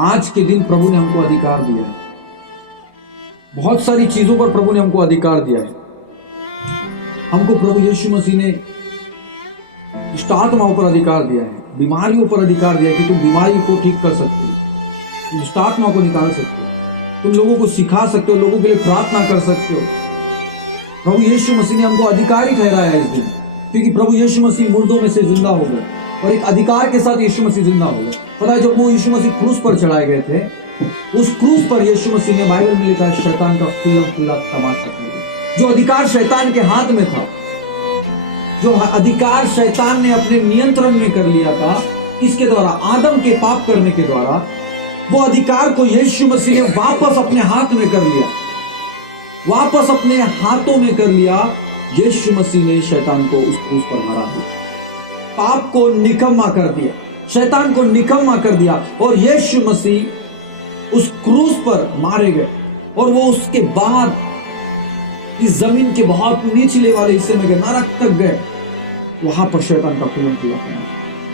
आज के दिन प्रभु ने हमको अधिकार दिया है, बहुत सारी चीजों पर प्रभु ने हमको अधिकार दिया है। हमको प्रभु यीशु मसीह ने दुष्ट आत्माओं पर अधिकार दिया है, बीमारियों पर अधिकार दिया है कि तुम बीमारी को ठीक कर सकते हो, दुष्ट आत्मा को निकाल सकते हो, तुम लोगों को सिखा सकते हो, लोगों के लिए प्रार्थना कर सकते हो। प्रभु यीशु मसीह ने हमको अधिकारी ठहराया है इस दिन, क्योंकि प्रभु यीशु मसीह मुर्दों में से जिंदा हो गए और एक अधिकार के साथ यीशु मसीह जिंदा हो गए। पता है, जब वो यीशु मसीह क्रूस पर चढ़ाए गए थे, उस क्रूस पर यीशु मसीह ने, बाइबल में लिखा है, शैतान का खुला तमाशा किया। जो अधिकार शैतान के हाथ में था, जो अधिकार शैतान ने अपने नियंत्रण में कर लिया था, किसके द्वारा? आदम के पाप करने के द्वारा, वो अधिकार को यीशु मसीह ने वापस अपने हाथ में कर लिया, वापस अपने हाथों में कर लिया। यीशु मसीह ने शैतान को उस क्रूस पर हरा दिया, पाप को निकम्मा कर दिया, शैतान को निकम्मा कर दिया, और यीशु मसीह उस क्रूस पर मारे गए। और वो उसके बाद इस जमीन के बहुत निचले वाले हिस्से में गए, नरक तक गए, वहां पर शैतान का खुला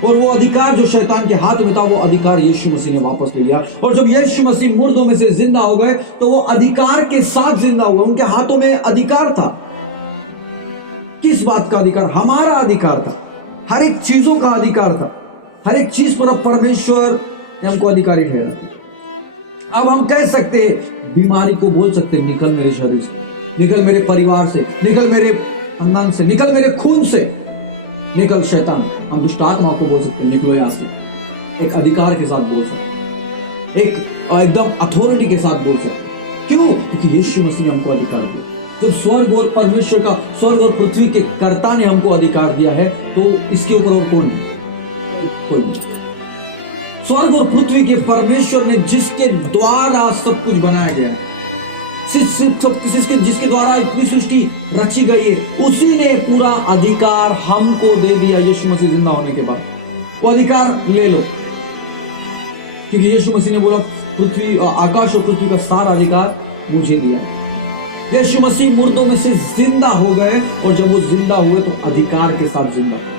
और वो अधिकार जो शैतान के हाथ में था, वो अधिकार यीशु मसीह ने वापस ले लिया। और जब यीशु मसीह मुर्दों में से जिंदा हो गए, तो वो अधिकार के साथ जिंदा हुए। उनके हाथों में अधिकार था। किस बात का अधिकार? हमारा अधिकार था, हर एक चीजों का अधिकार था, हर एक चीज पर अब परमेश्वर ने हमको अधिकारी ठहरा दिया। अब हम कह सकते हैं, बीमारी को बोल सकते हैं, निकल मेरे शरीर से, निकल मेरे परिवार से, निकल मेरे खानदान से, निकल मेरे खून से, निकल शैतान। हम दुष्ट आत्मा को बोल सकते हैं, निकलो यहां से। एक अधिकार के साथ बोल सकते, एक एकदम अथॉरिटी के साथ बोल सकते। क्यों? क्योंकि यीशु मसीह ने हमको अधिकार दिया। जब स्वर्ग और परमेश्वर का, स्वर्ग और पृथ्वी के कर्ता ने हमको अधिकार दिया है, तो इसके ऊपर और कौन है? कोई नहीं। स्वर्ग और पृथ्वी के परमेश्वर ने, जिसके द्वारा सब कुछ बनाया गया है, जिसके द्वारा इतनी सृष्टि रची गई है, उसी ने पूरा अधिकार हमको दे दिया। यीशु मसीह जिंदा होने के बाद वो अधिकार ले लो, क्योंकि यीशु मसीह ने बोला, पृथ्वी, आकाश और पृथ्वी का सारा अधिकार मुझे दिया। यीशु मसीह मुर्दों में से जिंदा हो गए, और जब वो जिंदा हुए तो अधिकार के साथ जिंदा हुए।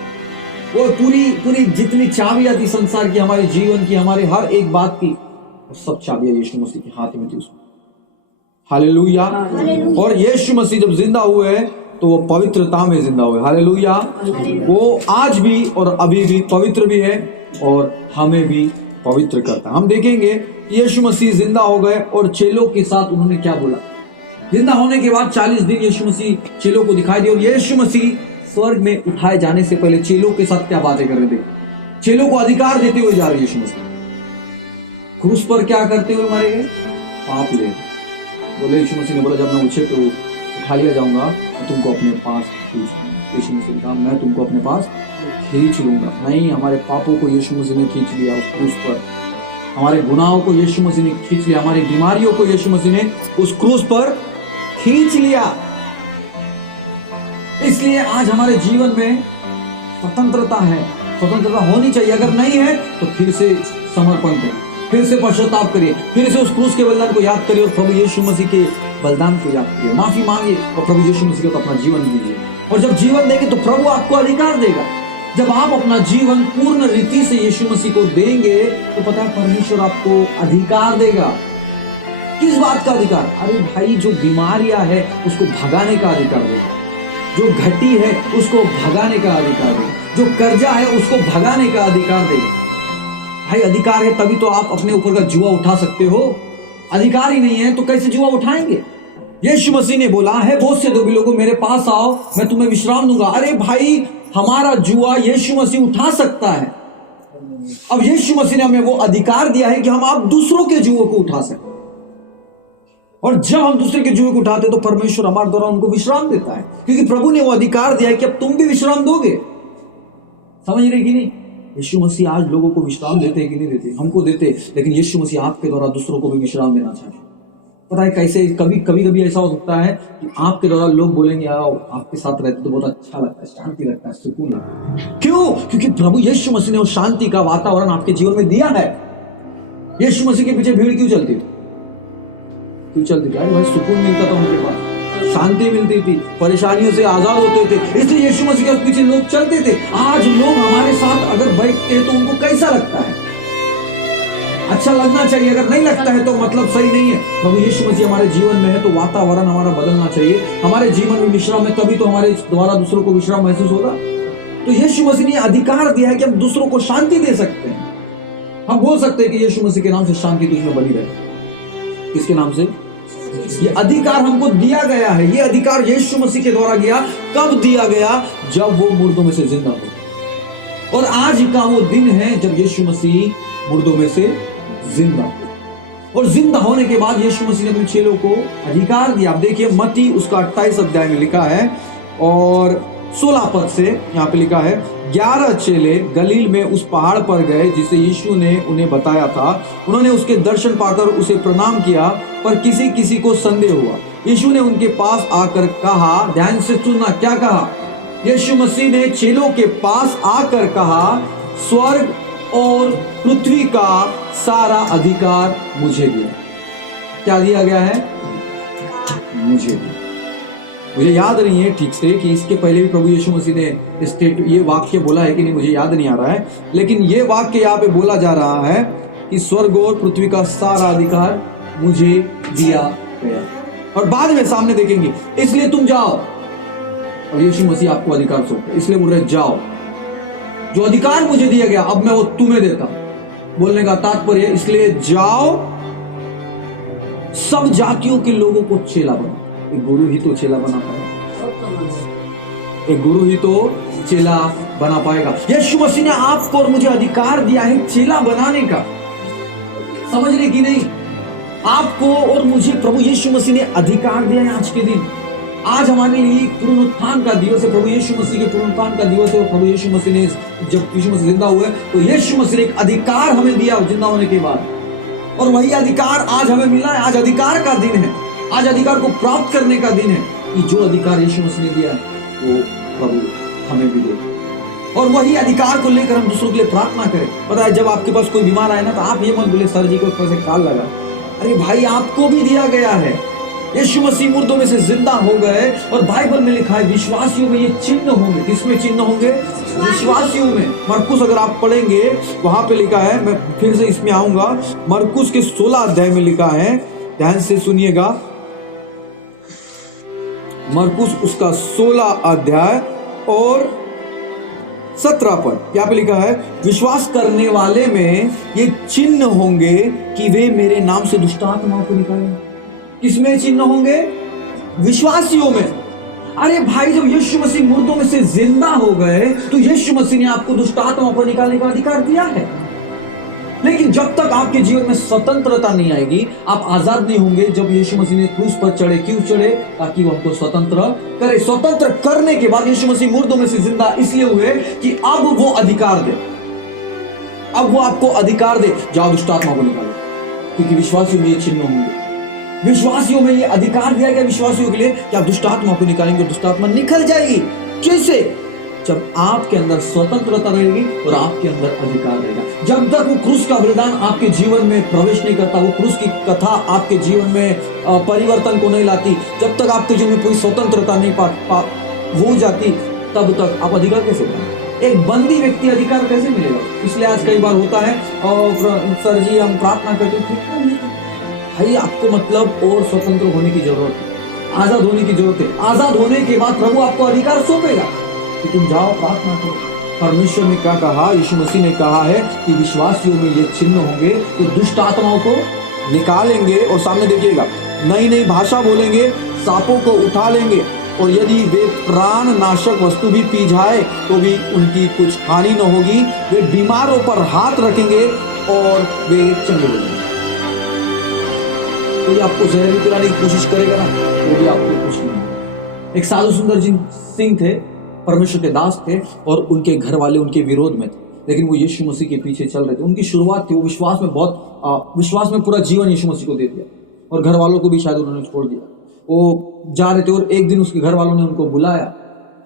वो पूरी जितनी चाबियां थी संसार की, हमारे जीवन की, हमारे हर एक बात की, वो सब चाबियां यीशु मसीह के हाथ में थी उसमें। हालेलुया। और यीशु मसीह जब जिंदा हुए तो वो पवित्रता में जिंदा हुए। हालेलुया। वो आज भी और अभी भी पवित्र भी है, और हमें भी पवित्र करता है। हम देखेंगे यीशु मसीह जिंदा हो गए, और चेलों के साथ उन्होंने क्या बोला। जिंदा होने के बाद 40 दिन यीशु मसीह चेलों को दिखाई दिए, और यीशु मसीह स्वर्ग में उठाए जाने से पहले चेलों के साथ क्या बातें कर रहे थे? चेलों को अधिकार देते हुए जा रहे यीशु मसीह। क्रूस पर क्या करते हुए मारे गए? पाप ले बोले। यीशु मसीह ने बोला, जब मैं ऊंचे पे उठा लिया जाऊंगा तो तुमको अपने पास खींच लूंगा। यीशु मसीह ने कहा, मैं तुमको अपने पास खींच लूंगा। नहीं, हमारे पापों को यीशु मसीह ने खींच लिया उस क्रूस पर, हमारे गुनाहों को यीशु मसीह ने खींच लिया, हमारी बीमारियों को यीशु मसीह ने उस क्रूस पर खींच लिया। इसलिए आज हमारे जीवन में स्वतंत्रता है, स्वतंत्रता होनी चाहिए। अगर नहीं है तो फिर से समर्पण करें, फिर से पश्चाताप करिए, फिर से उस क्रूस के बलिदान को याद करिए, और प्रभु यीशु मसीह के बलिदान को याद करिए, माफी मांगिए, और प्रभु यीशु मसीह को अपना जीवन दीजिए। और जब जीवन देंगे तो प्रभु आपको अधिकार देगा। जब आप अपना जीवन पूर्ण रीति से यीशु मसीह को देंगे, तो पता है परमेश्वर आपको अधिकार देगा। किस बात का अधिकार? अरे भाई, जो बीमारियां है उसको भगाने का अधिकार देगा, जो घटी है उसको भगाने का अधिकार देगा, जो कर्जा है उसको भगाने का अधिकार देगा। भाई, अधिकार है तभी तो आप अपने ऊपर का जुआ उठा सकते हो। अधिकार ही नहीं है तो कैसे जुआ उठाएंगे? यीशु मसीह ने बोला है, बहुत से दुर्बलों को मेरे पास आओ, मैं तुम्हें विश्राम दूंगा। अरे भाई, हमारा जुआ यीशु मसीह उठा सकता है। अब यीशु मसीह ने हमें वो अधिकार दिया है कि हम आप दूसरों के जुओं को उठा सकते, और जब हम दूसरे के जुए को उठाते तो परमेश्वर हमारे द्वारा उनको विश्राम देता है, क्योंकि प्रभु ने वो अधिकार दिया है कि अब तुम भी विश्राम दोगे। समझ रहे कि नहीं? यीशु मसीह आज लोगों को विश्राम देते हैं कि नहीं देते? हमको देते, लेकिन यीशु मसीह आपके द्वारा दूसरों को भी विश्राम देना चाहते। पता है कैसे? कभी ऐसा हो सकता है कि आपके द्वारा लोग बोलेंगे, आओ आपके साथ रहते तो बहुत अच्छा लगता है, शांति लगता है, सुकून लगता है। क्यों? क्योंकि प्रभु यीशु मसीह ने वो शांति का वातावरण आपके जीवन में दिया है। यीशु मसीह के पीछे भीड़ क्यों चलती थी? अरे भाई, सुकून मिलता था उनके पास, शांति मिलती थी, परेशानियों से आजाद होते थे, इसलिए यीशु मसीह के पीछे लोग चलते थे। आज लोग हमारे साथ अगर बैठते हैं तो उनको कैसा लगता है? अच्छा लगना चाहिए, अगर नहीं लगता है तो मतलब सही नहीं है। प्रभु यीशु मसीह हमारे जीवन में है तो वातावरण हमारा बदलना चाहिए। हमारे जीवन में विश्राम है, तभी तो हमारे द्वारा दूसरों को विश्राम महसूस होगा। तो यीशु मसीह ने अधिकार दिया है कि हम दूसरों को शांति दे सकते हैं। हम बोल सकते हैं कि यीशु मसीह के नाम से शांति तुझमें बनी रहे। किसके नाम से? ये अधिकार हमको दिया गया है। ये अधिकार यीशु मसीह के द्वारा गया। कब दिया गया? जब वो मुर्दों में से जिंदा हो। और आज का वो दिन है जब यीशु मसीह मुर्दों में से जिंदा हो। और जिंदा होने के बाद यीशु मसीह ने अपने चेलों को अधिकार दिया। आप देखिए मत्ती उसका 28 अध्याय में लिखा है और 16 पद से यहाँ पे लिखा है, 11 चेले गलील में उस पहाड़ पर गए जिसे यीशु ने उन्हें बताया था। उन्होंने उसके दर्शन पाकर उसे प्रणाम किया, पर किसी किसी को संदेह हुआ। यीशु ने उनके पास आकर कहा, ध्यान से सुनना, क्या कहा? यीशु मसीह ने चेलों के पास आकर कहा, स्वर्ग और पृथ्वी का सारा अधिकार मुझे दिया। क्या दिया गया है? मुझे दिया। मुझे याद नहीं है ठीक से कि इसके पहले भी प्रभु यीशु मसीह ने ये वाक्य बोला है कि नहीं, मुझे याद नहीं आ रहा है, लेकिन ये वाक्य यहाँ पे बोला जा रहा है कि स्वर्ग और पृथ्वी का सारा अधिकार मुझे दिया गया। और बाद में सामने देखेंगे, इसलिए तुम जाओ। और यीशु मसीह आपको अधिकार सौंपे, इसलिए बोल रहे जाओ। जो अधिकार मुझे दिया गया अब मैं वो तुम्हें देता हूं। बोलने का तात्पर्य, इसलिए जाओ, सब जातियों के लोगों को चेला बनाओ। एक गुरु ही तो चेला बना पाएगा। एक गुरु ही तो चेला बना पाएगा। यीशु मसीह ने आपको और मुझे अधिकार दिया है चेला बनाने का। समझ रहे कि नहीं? आपको और मुझे प्रभु यीशु मसीह ने अधिकार दिया है। आज के दिन, आज हमारे लिए पुनरुत्थान का दिवस है। प्रभु यीशु मसीह के पुनरुत्थान का दिवस है। और प्रभु यीशु मसीह ने, जब यीशु मसीह जिंदा हुए तो यीशु मसीह ने एक अधिकार हमें दिया जिंदा होने के बाद, और वही अधिकार आज हमें मिला है। आज अधिकार का दिन है। आज अधिकार को प्राप्त करने का दिन है कि जो अधिकार यीशु मसीह ने दिया है वो प्रभु हमें भी दे। और वही अधिकार को लेकर हम दूसरों के लिए प्रार्थना करें। पता है, जब आपके पास कोई बीमार आए ना तो आप ये मत बोले सर जी को कैसे काल लगा। अरे भाई, आपको भी दिया गया है। यीशु मसीह मुर्दों में से जिंदा हो गए और बाइबल में लिखा है विश्वासियों में ये चिन्ह होंगे। किसमें चिन्ह होंगे? विश्वासियों में। मरकुस अगर आप पढ़ेंगे वहां पे लिखा है, मैं फिर से इसमें आऊंगा, मरकुस के 16 अध्याय में लिखा है, ध्यान से सुनिएगा। मरकुस उसका 16 अध्याय और 17 पद, यहाँ पे लिखा है, विश्वास करने वाले में ये चिन्ह होंगे कि वे मेरे नाम से दुष्ट आत्माओं को निकालेंगे। किसमें चिन्ह होंगे? विश्वासियों में। अरे भाई, जब यीशु मसीह मुर्दों में से जिंदा हो गए तो यीशु मसीह ने आपको दुष्ट आत्माओं को निकालने का अधिकार दिया है। लेकिन जब तक आपके जीवन में स्वतंत्रता नहीं आएगी, आप आजाद नहीं होंगे। जब यीशु मसीह ने क्रूस पर चढ़े, क्यों चढ़े? ताकि वो हमको स्वतंत्र करे। स्वतंत्र करने के बाद यीशु मसीह मुर्दों में से जिंदा इसलिए हुए कि अब वो अधिकार दे, अब वो आपको अधिकार दे, जाओ दुष्ट आत्मा को निकालो। क्योंकि विश्वासियों में ये चिन्ह होंगे। विश्वासियों में ये अधिकार दिया गया विश्वासियों के लिए कि आप दुष्ट आत्मा को निकालेंगे, दुष्ट आत्मा निकल जाएगी। कैसे? जब आपके अंदर स्वतंत्रता रहेगी और आपके अंदर अधिकार रहेगा। जब तक वो क्रूस का बलिदान आपके जीवन में प्रवेश नहीं करता, वो क्रूस की कथा आपके जीवन में परिवर्तन को नहीं लाती, जब तक आपके जीवन में पूरी स्वतंत्रता नहीं हो जाती, तब तक आप अधिकार कैसे पाएंगे? एक बंदी व्यक्ति अधिकार कैसे मिलेगा? इसलिए आज कई बार होता है, और सर जी हम प्रार्थना करते हैं, भाई आपको मतलब और स्वतंत्र होने की जरूरत है, आजाद होने की जरूरत है। आजाद होने के बाद प्रभु आपको अधिकार सौंपेगा कि तुम जाओ प्रार्थना करो। परमेश्वर ने क्या कहा? यीशु मसीह ने कहा है कि विश्वासियों में ये चिन्ह होंगे, तो दुष्ट आत्माओं को निकालेंगे। और सामने देखिएगा, नई नई भाषा बोलेंगे, सांपों को उठा लेंगे, और यदि वे प्राण नाशक वस्तु भी पी जाए तो भी उनकी कुछ हानि न होगी। वे बीमारों पर हाथ रखेंगे और वे चंगे हो जाएंगे। कोई आपको जहर पिलाने की कोशिश करेगा ना, वो भी आपको कुछ नहीं। एक साधु सुंदर सिंह थे, परमेश्वर के दास थे, और उनके घर वाले उनके विरोध में थे, लेकिन वो यीशु मसीह के पीछे चल रहे थे। उनकी शुरुआत थी, वो विश्वास में पूरा जीवन यीशु मसीह को दे दिया, और घर वालों को भी शायद उन्होंने छोड़ दिया। वो जा रहे थे और एक दिन उसके घर वालों ने उनको बुलाया,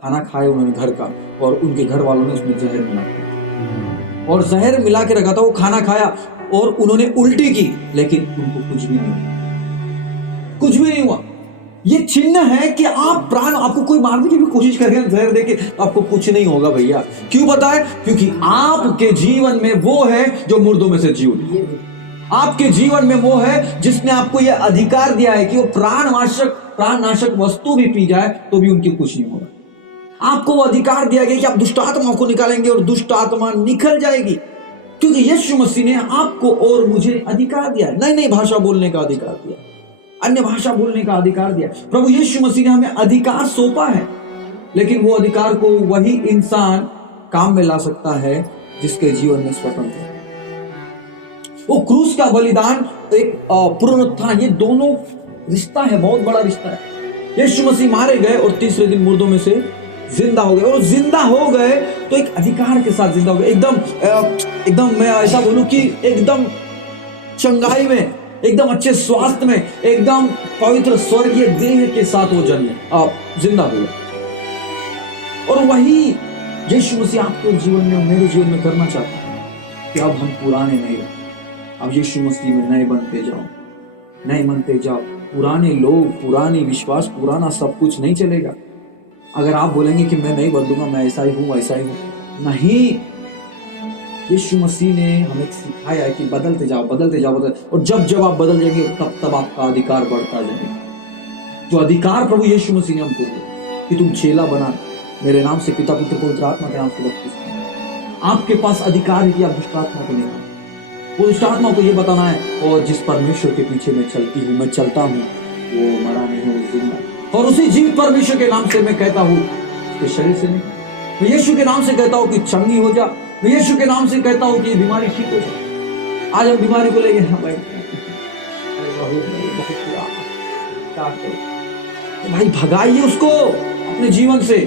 खाना खाया उन्होंने घर का, और उनके घर वालों ने उसमें जहर मिला दिया, और जहर मिला के रखा था। वो खाना खाया और उन्होंने उल्टी की, लेकिन उनको कुछ भी नहीं हुआ, कुछ भी नहीं हुआ। ये चिन्ह है कि आप प्राण, आपको कोई मारने की भी कोशिश करेगा जहर देके, तो आपको कुछ नहीं होगा भैया। क्यों पता है? क्योंकि आपके जीवन में वो है जो मुर्दों में से जी उठी। आपके जीवन में वो है जिसने आपको यह अधिकार दिया है कि वो प्राणनाशक वस्तु भी पी जाए तो भी उनकी कुछ नहीं होगा। आपको वो अधिकार दिया गया कि आप दुष्ट आत्माओं को निकालेंगे और दुष्ट आत्मा निकल जाएगी, क्योंकि यीशु मसीह ने आपको और मुझे अधिकार दिया है। नई नई भाषा बोलने का अधिकार दिया, अन्य भाषा बोलने का अधिकार दिया। प्रभु यीशु मसीह ने हमें अधिकार सौंपा है, लेकिन वो अधिकार को वही इंसान काम में ला सकता है जिसके जीवन में स्वतंत्र है। वो क्रूस का बलिदान, एक पुनरुत्थान, ये दोनों रिश्ता है, बहुत बड़ा रिश्ता है। यीशु मसीह मारे गए और तीसरे दिन मुर्दों में से जिंदा हो गए, और जिंदा हो गए तो एक अधिकार के साथ जिंदा हो गए। एकदम मैं ऐसा बोलूं कि एकदम चंगाई में, एकदम अच्छे स्वास्थ्य में, एकदम पवित्र स्वर्गीय देह के साथ वो जिंदा हुए। और वही यीशु मसीह आपके जीवन में, मेरे जीवन में करना चाहता है कि अब हम पुराने नहीं रहे, अब यीशु मसीह में नए बनते जाओ, नए बनते जाओ। पुराने लोग, पुरानी विश्वास, पुराना सब कुछ नहीं चलेगा। अगर आप बोलेंगे कि मैं नहीं बदलूंगा, मैं ऐसा ही हूं, ऐसा ही हूं, नहीं। यीशु मसीह ने हमें सिखाया है कि बदलते जाओ, बदलते जाओ, और जब आप बदल जाएंगे तब आपका अधिकार बढ़ता जाएगा। जो अधिकार प्रभु यीशु मसीह ने हमको दिया कि तुम चेला बना, मेरे नाम से पिता पुत्र पवित्र आत्मा के नाम से बपतिस्मा। आपके पास अधिकार है कि आप दुष्ट आत्मा को निकालें। वो दुष्ट आत्मा को ये बताना है, और जिस परमेश्वर के पीछे मैं चलती हूँ, मैं चलता हूँ, वो मरा नहीं है, वो जिंदा। और उसी जीवित परमेश्वर के नाम से मैं कहता हूँ, उसके शरीर से नहीं, मैं यीशु के नाम से कहता हूँ कि चंगी हो जा। मैं यीशु के नाम से कहता हूँ कि बीमारी ठीक हो जाए। आज हम बीमारी को लेके हाँ भाई बहुत भाई भगाइए उसको अपने जीवन से।